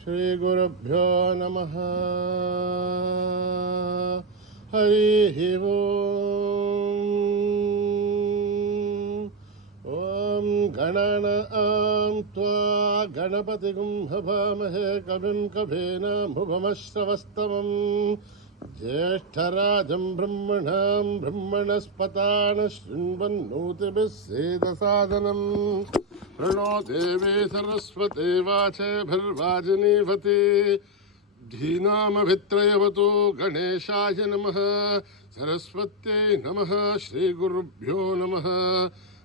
श्रीगुरुभ्यो नमः। हरिः ॐ गणानां त्वा गणपतिगुं हवामहे कविं कवीनामुपमश्रवस्तमम् ज्येष्ठराजं ब्रह्मणां ब्रह्मणस्पतान् शृण्वन्नोतिभिः सेदसादनम् प्रणो देवी सरस्वती वाचभिर्वाजिनीवती धीनामभित्रयवतु गणेशाय नमः। सरस्वत्यै नमः। श्रीगुरुभ्यो नमः।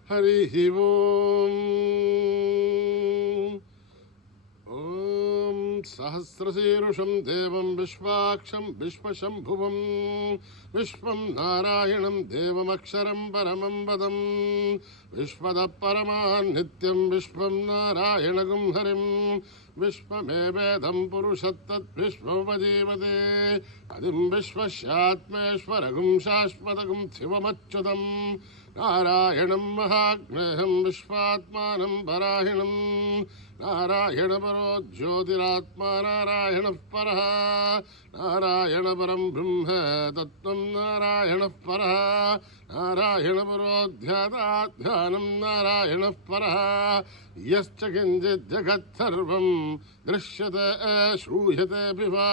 हरिः ॐ सहस्रशीर्षं देवं विश्वाक्षं विश्वशम्भुवं विश्वं नारायणं देवमक्षरं परमं पदं विश्वतः परमान् नित्यं विश्वं नारायणगुं हरिं विश्वमेवेदं पुरुषत्तद्विश्वोपजीवते अधिं विश्वस्यात्मेश्वरगुं शाश्वतगुं शिवमच्युतं नारायणं महाग्नेहं विश्वात्मानं परायणं नारायण परो ज्योतिरात्मा नारायणः परः नारायण परं ब्रह्म तत्त्वं नारायणः परः नारायण परो ध्यानं नारायणः परः यश्च किञ्चित् जगत्सर्वं दृश्यते श्रूयते वा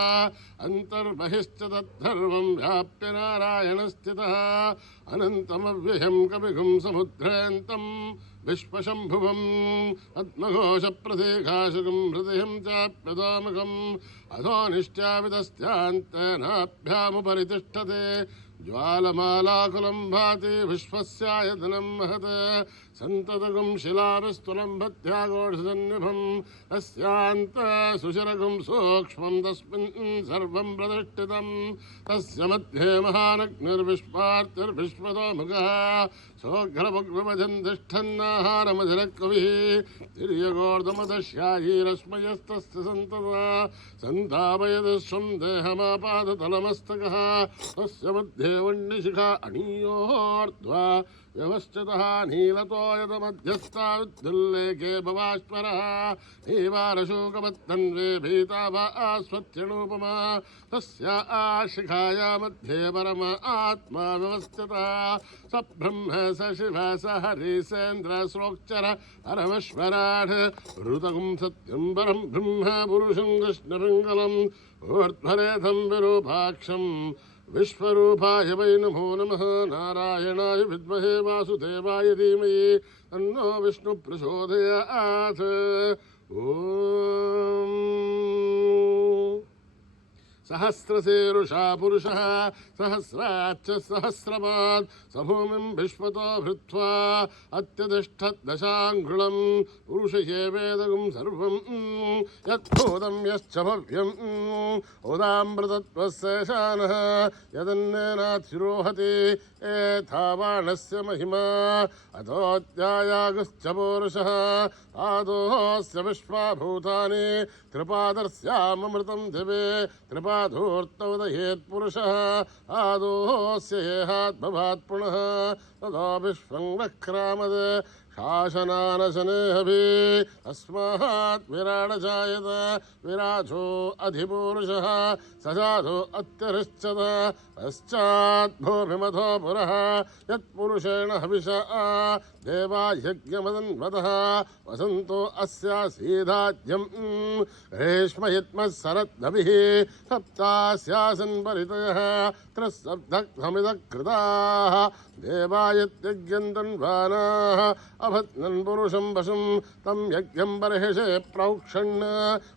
अन्तर्बहिश्च तत्सर्वं व्याप्य नारायणस्थितः अनन्तमव्ययं कविगुं समुद्रेऽन्तं विश्वशम्भुवं पद्मघोषप्रतीकाशकं हृदयं चाप्यतोमुखम् अधो निश्चापितस्यान्तनाभ्यामुपरि तिष्ठते ज्वालमालाकुलं भाति विश्वस्यायतनं महत् सन्ततगुं शिलाभिस्तुलं भत्याघोषसन्निभं तस्यान्त सुशिरगुं सूक्ष्मं तस्मिन् सर्वं प्रतिष्ठितं तस्य मध्ये महानग्निर्विश्वार्तिर्विश्वतोमुखः सोऽघ्रभुग्विभजन् तिष्ठन्नाहारमधिरकविः तिर्यगोर्धमदश्यायीरश्मयस्तस्य सन्तता सन्तापयदश्वं देहमापादतलमस्तकः तस्य मध्ये वह्निशिखा अणीयोर्ध्वा व्यवस्थितः नीलतोयतमध्यस्था विद्युल्लेखे भवाश्वरः नीवारशोकवत्तन्वे भीता वा आस्वत्यणूपमा तस्या आशिखाया मध्ये परमा आत्मा व्यवस्थितः स ब्रह्म स शिव स हरिसेन्द्र स्रोच्चर परमेश्वराढ ऋतगुं सत्यं परं ब्रह्म पुरुषं कृष्णपिङ्गलम् ऊर्ध्वरेधं विरूपाक्षम् विश्वरूपाय वै नमो नमः। नारायणाय विद्महे वासुदेवाय धीमहि तन्नो विष्णु प्रचोदयात्। ॐ सहस्रशीर्षा पुरुषः सहस्राच्च सहस्रपात् स भूमिं विश्वतो भृत्वा अत्यतिष्ठद्दशाङ्गुलं पुरुष एवेदगुं सर्वं यद्भूतं यश्च भव्यम् उदामृतत्वस्य शानः यदन्नेनातिरोहति एतावाणस्य महिमा अथोऽध्यायागश्च पौरुषः आदोऽस्य विश्वाभूतानि त्रिपादस्यामृतं दिवे त्रिपाधूर्तोदयेत् पुरुषः आदोऽस्य येहाद्भवात् पुनः तदा विश्वं वक्रामद शासनानशनेऽभि अस्मात् विराडजायत विराजो अधिपुरुषः सजातो अत्यरिच्यत पश्चात् भूमिमथो पुरः यत्पुरुषेण हविषा देवा यज्ञमदन्वतः वसन्तो अस्यासीदाज्यं रेष्मयित्मस्सरद्भिः सप्तास्यासन् परितयः त्रस्सप्तमिदकृताः देवायत्यज्ञन्तन्वानाः अभत्नन् पुरुषं वशं तं यज्ञं बर्हिषे प्रौक्षन्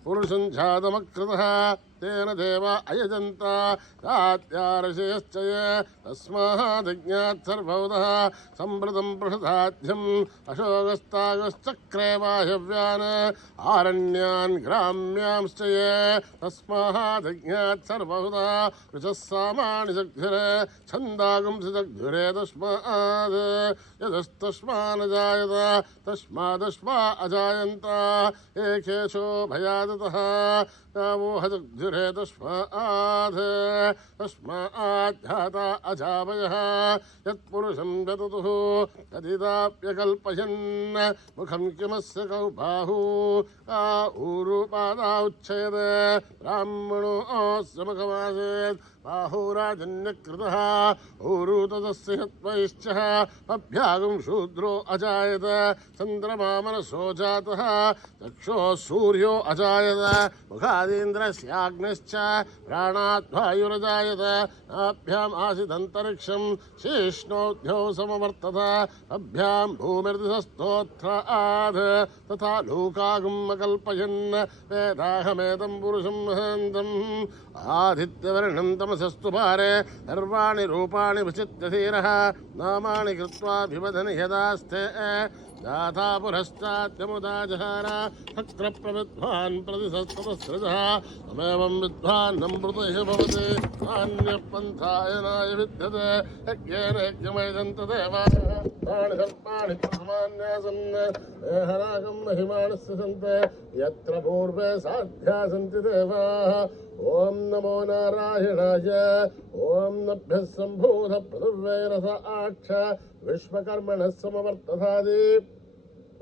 पुरुषं जातमकृतः तेन देवा अयजन्त रात्यार्षयश्च ये तस्मादज्ञात् सर्वौतः सम्प्रतं पृषदाध्यम् अशोकस्तागश्चक्रे वायव्यान् आरण्यान् ग्राम्यांश्च ये तस्मादज्ञात् सर्वौतः ऋचः सामानि जग्धिरे छन्दागुंसि जग्धिरे तस्माद् यदस्तस्मानजायत तस्मादश्वा अजायन्त एकेशो भयादतः नामोह जग्धिरे पुरे तस्माद्धाता अजावयः यत्पुरुषं व्यततुः तदिदाप्यकल्पयन् मुखं किमस्य कौ बाहू ऊरुपादा उच्छेद ब्राह्मणोऽस्य मुखमासेत् बाहुराजन्यकृतः ऊरु तदस्य हत्वैश्च अभ्यागं शूद्रो अजायत चन्द्रमा मनसो जातः चक्षुः सूर्यो अजायत मुखादीन्द्रस्याग्निश्च प्राणात् वायुरजायत नाभ्याम् आसीदन्तरिक्षं शीष्णोऽध्यो समवर्तत अभ्यां भूमिर्दिशस्तोत्राद् तथा लोकागम् अकल्पयन् वेदाहमेदं पुरुषं महन्तम् आदित्यवर्णं तमसस्तु पारे सर्वाणि रूपाणि विचित्य धीरः नामानि कृत्वा विवदन् यदास्ते दाता पुरश्चाद्यमुदा जहार तत्र प्रविद्वान् प्रतिसस्ततसृजः तमेवं विद्वान् नमृतैः भवति नान्यः पन्थायनाय विद्यते यज्ञेन यज्ञमयजन्त देवाः तानि सर्पाणि प्रथमान्यासन् हरागं महिमानस्य सन्ते यत्र पूर्वे साध्या सन्ति देवाः ओम नमो नारायणाय ओम नभ्यः सम्भूत पृथिव्यै रस आक्ष विश्वकर्मणः समवर्ततादि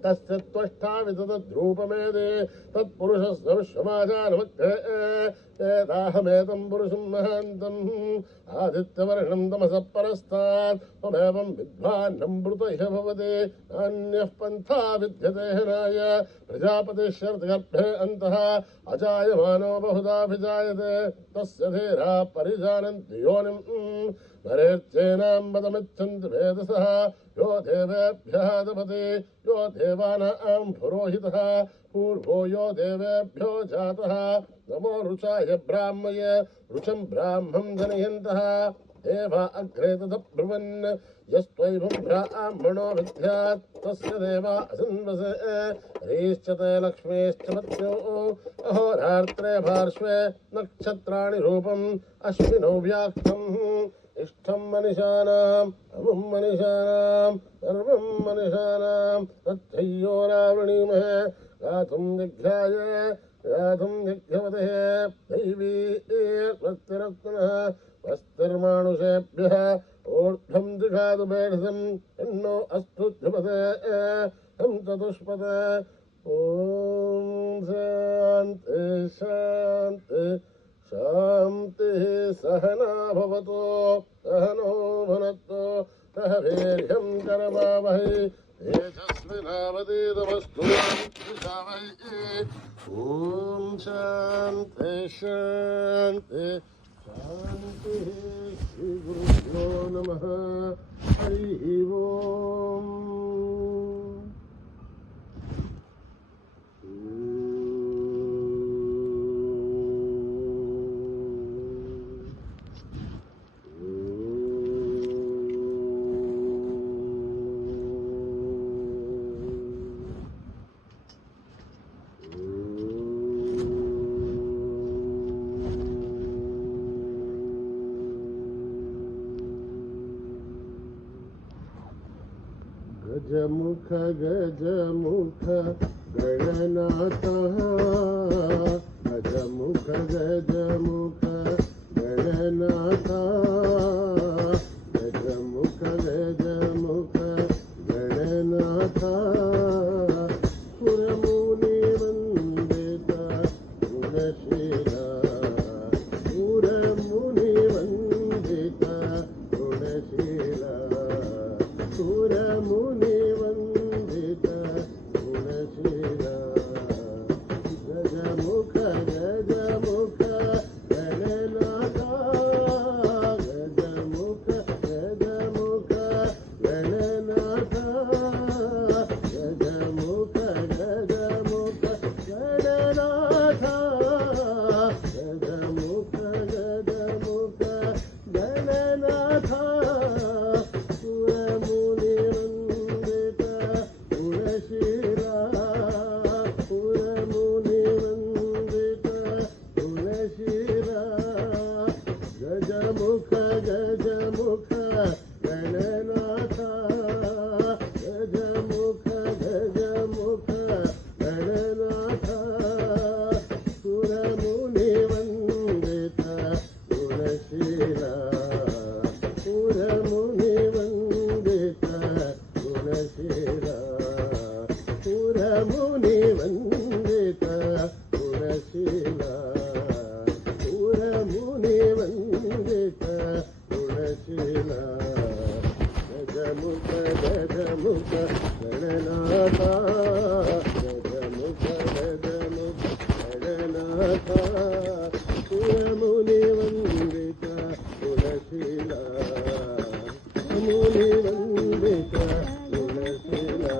तस्य त्वष्टा विततद्रूपमेदे तत्पुरुषस्य विश्वमाचारमग्रे एताहमेतं पुरुषं महान्तम् आदित्यवर्णं तमसः परस्तात् त्वमेवं विद्वान् मृतैः भवति नान्यः पन्था विद्यते हनाय प्रजापतिश्चर्तगर्भे अन्तः अजायमानो बहुधाभिजायते तस्य धीराः परिजानन्ति योनिम् नरेत्येनां वदमिच्छन्ति वेदसः यो देवेभ्यः दपति यो देवानां पुरोहितः पूर्वो यो देवेभ्यो जातः नमो रुचाय ब्राह्मय रुचं ब्राह्मं जनयन्तः देवा अग्रे तदब्रुवन् यस्त्वैवं ब्राह्मणो विद्यात् तस्य देवा असन्वसे हरीश्च ते लक्ष्मीश्च पत्न्यो अहोरात्रे पार्श्वे नक्षत्राणि रूपम् अश्विनौ व्याख्यम् इष्टं मनिषाणाम् अमुं मनिषाणाम् सर्वं मनिषाणाम् तच्छय्यो रावणीमहे गातुं जिघ्राय गातुं जिघ्रवते दैवी वस्तिरत्नः वस्तिर्मानुषेभ्यः ऊर्ध्वं जिघातु मेढसं तन्नो अस्तु ध्रुपदे तं चतुष्पदे ॐ शान्ति शान्ति शान्तिः सहना भवतु सहनो भुनक्तु सह वीर्यं करवावहै तेजस्विनावतीतमस्तु मा विद्विषावहै ॐ शान्ति शान्ति शान्तिः श्रीगुरुभ्यो नमः हरिः ओम् गजमुख गजमुख गणनाथः गजमुख गजमुख गणनाथः गजमुख गजमुख गणनाथः पुरमुनि वन्दित गुणशीला पुरमुनि वन्दित गुणशीला पुरमुनि वन्दित गुणशीला सुरमुनि वंदित गुणशीला सुरमुनि वंदित गुणशीला गजमुख गजमुख गणनाथा गजमुख गजमुख गणनाथा सुरमुनि वंदित गुणशीला मुनि वंदित गुणशीला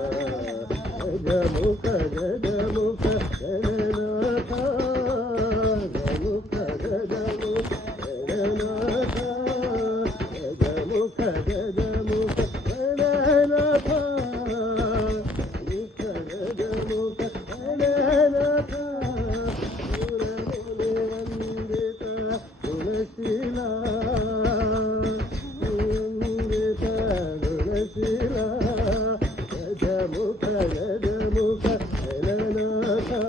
गजमुख गजमुख गणनाथा गजमुख गजमुख गणनाथा गजमुख गजमुख गणनाथा गजमुख गणनाथा सुरमुनि वंदित गुणशीला वंदित गुणशीला गजमुख गजमुख गणनाथा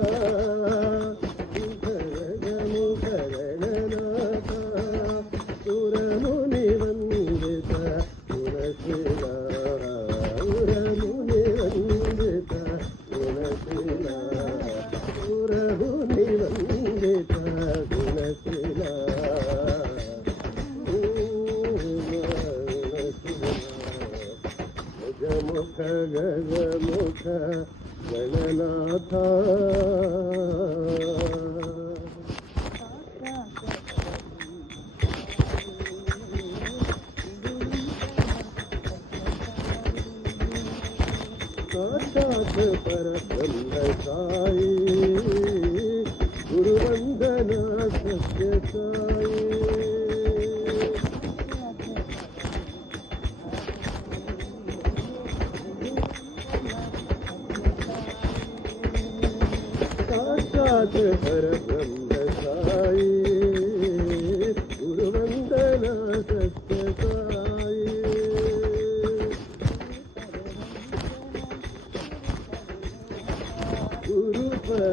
गजमुख गणनाथा सुरमुनि वंदित गुणशीला सुरमुनि वंदित गुणशीला सुरमुनि वंदित गुणशीला गजमुख गजमुख गणनाथा साक्षात् परब्रह्म साई गुरुवंदना सत्य साई साक्षात् परब्रह्म साई गुरुवंदना सत्य साई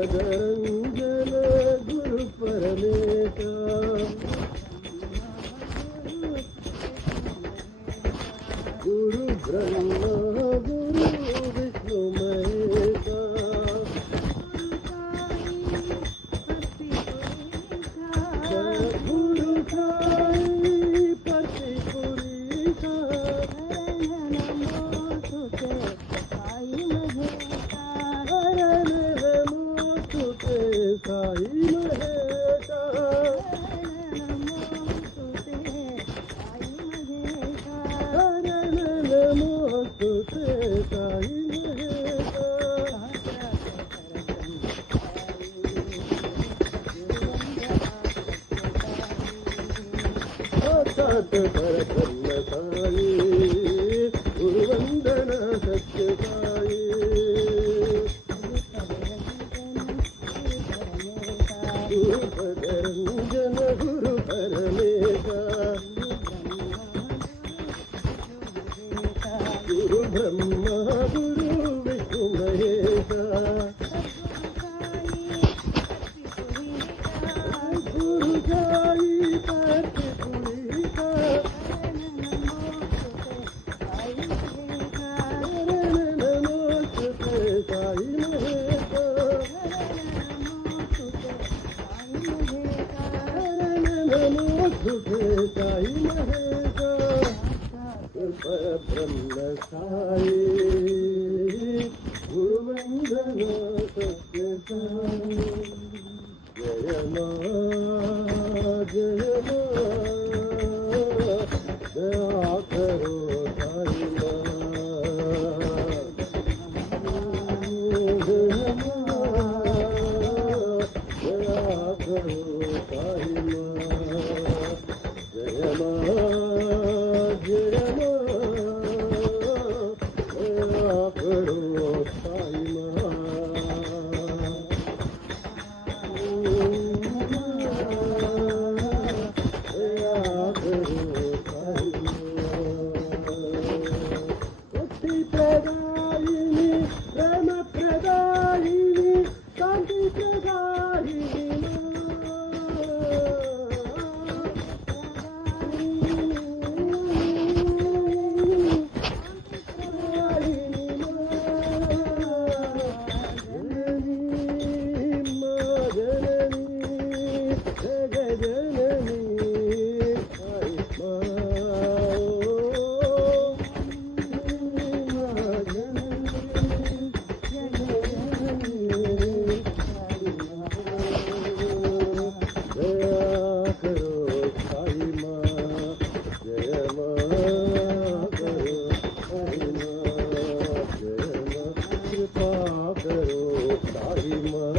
गुरुपदरंजन गुरु परमेशा गुरु ब्रह्मा गुरु विष्णु महेशा गुरु साई पति पुरीशा हरण नमो तुते साई महेशा हरण नमो तुते साई महेशा साक्षात् परब्रह्म साई गुरुवंदना सत्य साई गुरुपदरंजन गुरु परमेशा गुरु ब्रह्मा गुरु विष्णु महेशा गुरु साई पति पुरीशा हरण नमो तुते साई महेशा हरण नमो तुते साई महेशा परब्रह्म साई गुरुवंदना सत्य साई जय मां जय मां दया करो साई मां जय मां दया करो साई मां जय मां जय मां दया करो साई मां करो साई माँ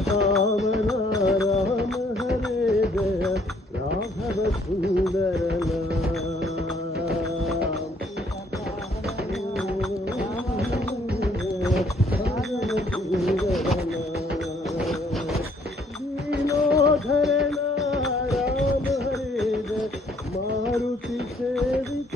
पावना राम हरे जय राघव सुंदर दीनोधर राम हरे जय मारुति सेवित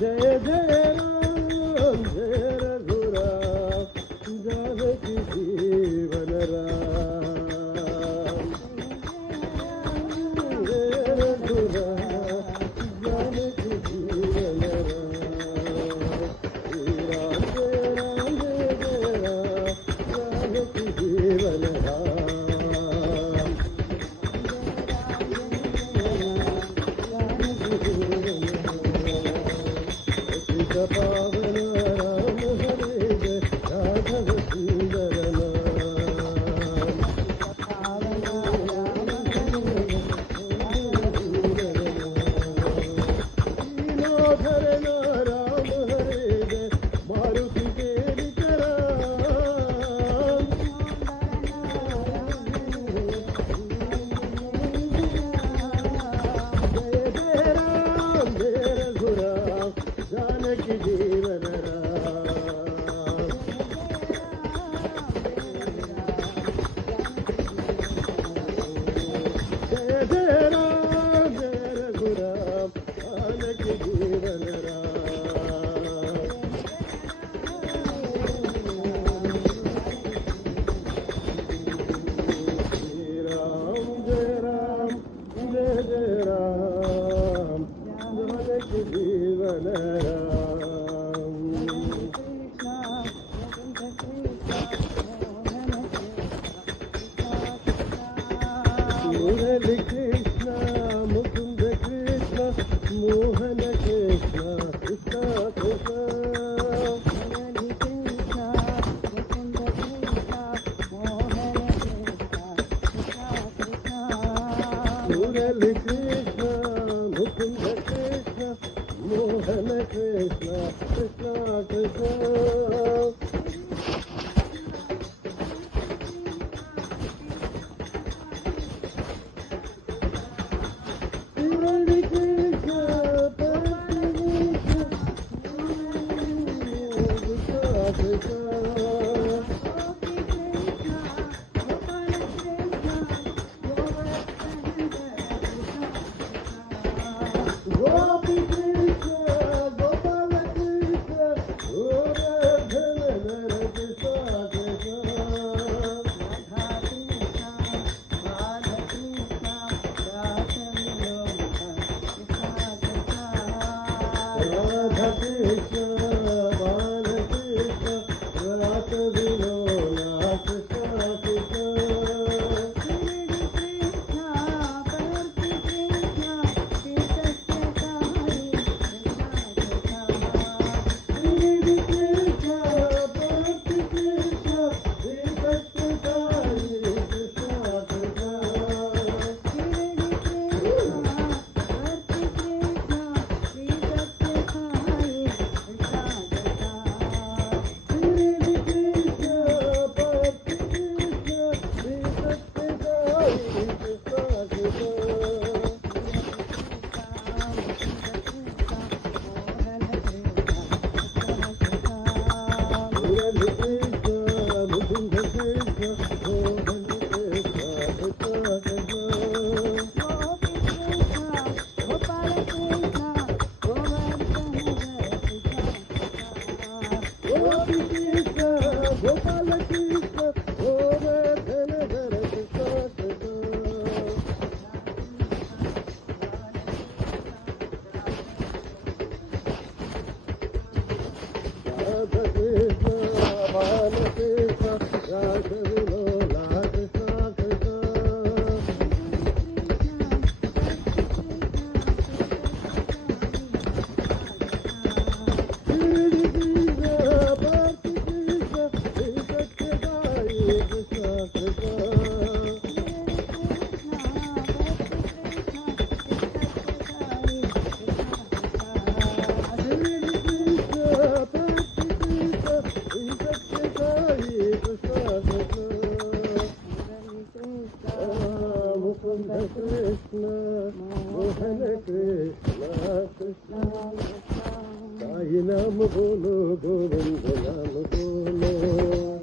जय जय राम जय रघुराम मुरली Krishna Mukund Krishna Mohan Krishna Krishna Krishna Krishna, Mohana Krishna, Krishna. Sai Nam Bolo, Govinda Nam Bolo.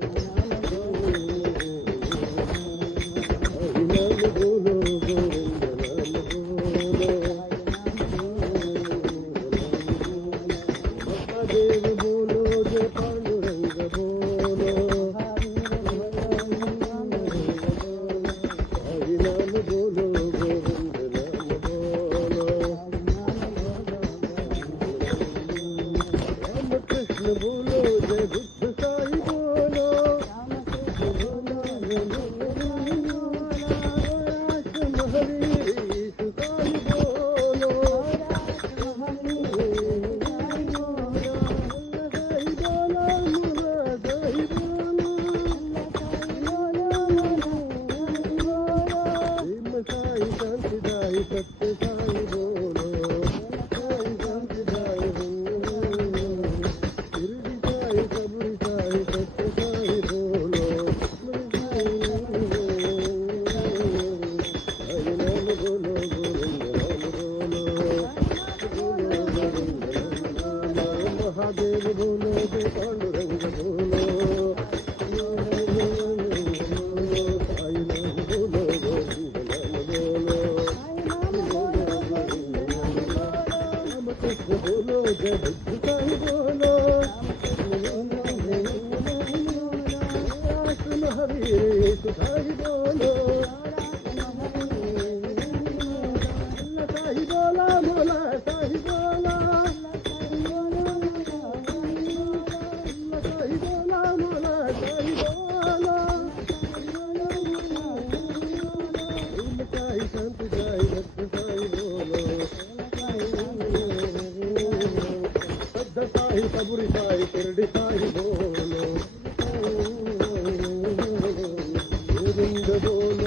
Sai Nam Bolo, Govinda Nam Bolo. Mahadev Bolo, Jai Panduranga Bolo. Sai Nam Bolo, Govinda Nam Bolo. Krishna bolo, Jai Buddha Sai bolo. Ashram Hari Sai bolo. Sai bolo, Mula Sai bolo. Sim Sai Shanti Sai Satya Sai bolo. Sai Shanti Sai bolo. Shirdi Sai Sabri Sai Satya Sai bolo. Sai Nam bolo, Govinda Nam bolo. Mahadev bolo, Jai Panduranga bolo. Sai Nam bolo, Govinda Nam bolo. Krishna bolo, Jai Buddha Sai bolo. Ashram Hari Sai bolo. Sai bola, Mola Sai bola. Sai bola, Mola Sai bola. Sai Shanti Sai Satya Sai bolo. Sadda Sai Saburi Sai Shirdi Sai bolo. Govinda bolo.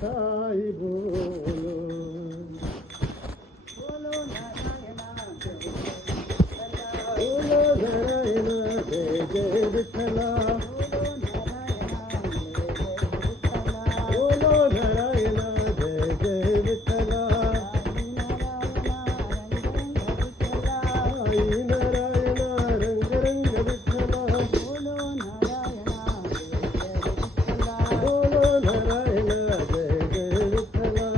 Sai बोलो बोलो नारायण बोलो नारायण जय जय विठ्ठला बोलो नारायण जय जय विठ्ठला साई नारायण रंग रंग विठ्ठला बोलो नारायण बोलो नारायण जय जय विठ्ठला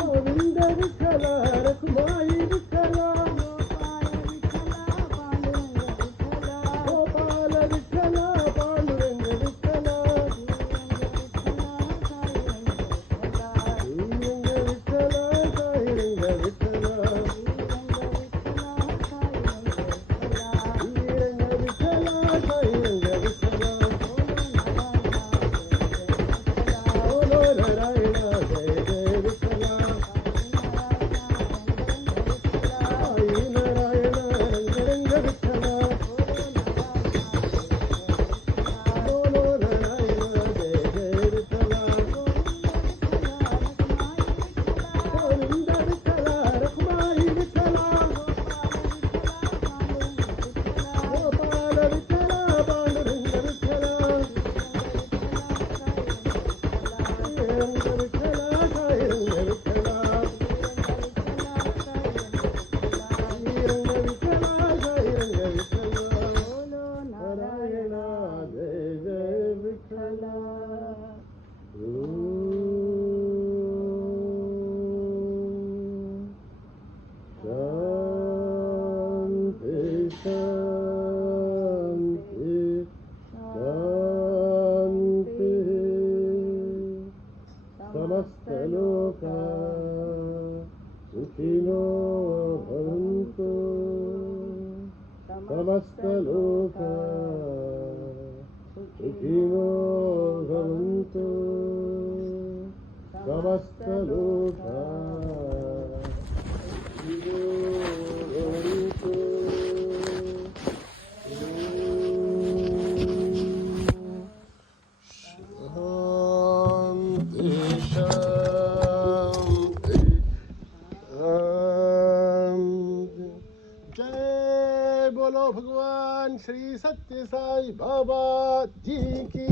गोविंद विठ्ठला रखुमाई विठ्ठला गोपाल विठ्ठला पांडुरंग विठ्ठला श्रीरंग विठ्ठला साईरंग विठ्ठला श्रीरंग विठ्ठला साईरंग विठ्ठला बोलो नारायण जय जय विठ्ठला साई नारायण रंग रंग विठ्ठला बोलो नारायण जय जय विठ्ठला गोविंद विठ्ठला रखुमाई विठ्ठला गोपाल विठ्ठला पांडुरंग विठ्ठला श्रीरंग विठ्ठला साईरंग विठ्ठला श्रीरंग विठ्ठला साईरंग विठ्ठला नारायण जय जय विठ्ठला शांति शांति शांति समस्त लोका सुखिनो भवन्तु समस्त लोका सुखिनो भवन्तु समस्त लोका सुखिनो भवन्तु शांति शांति शांति जय बोलो भगवान श्री सत्य साई बाबा जी की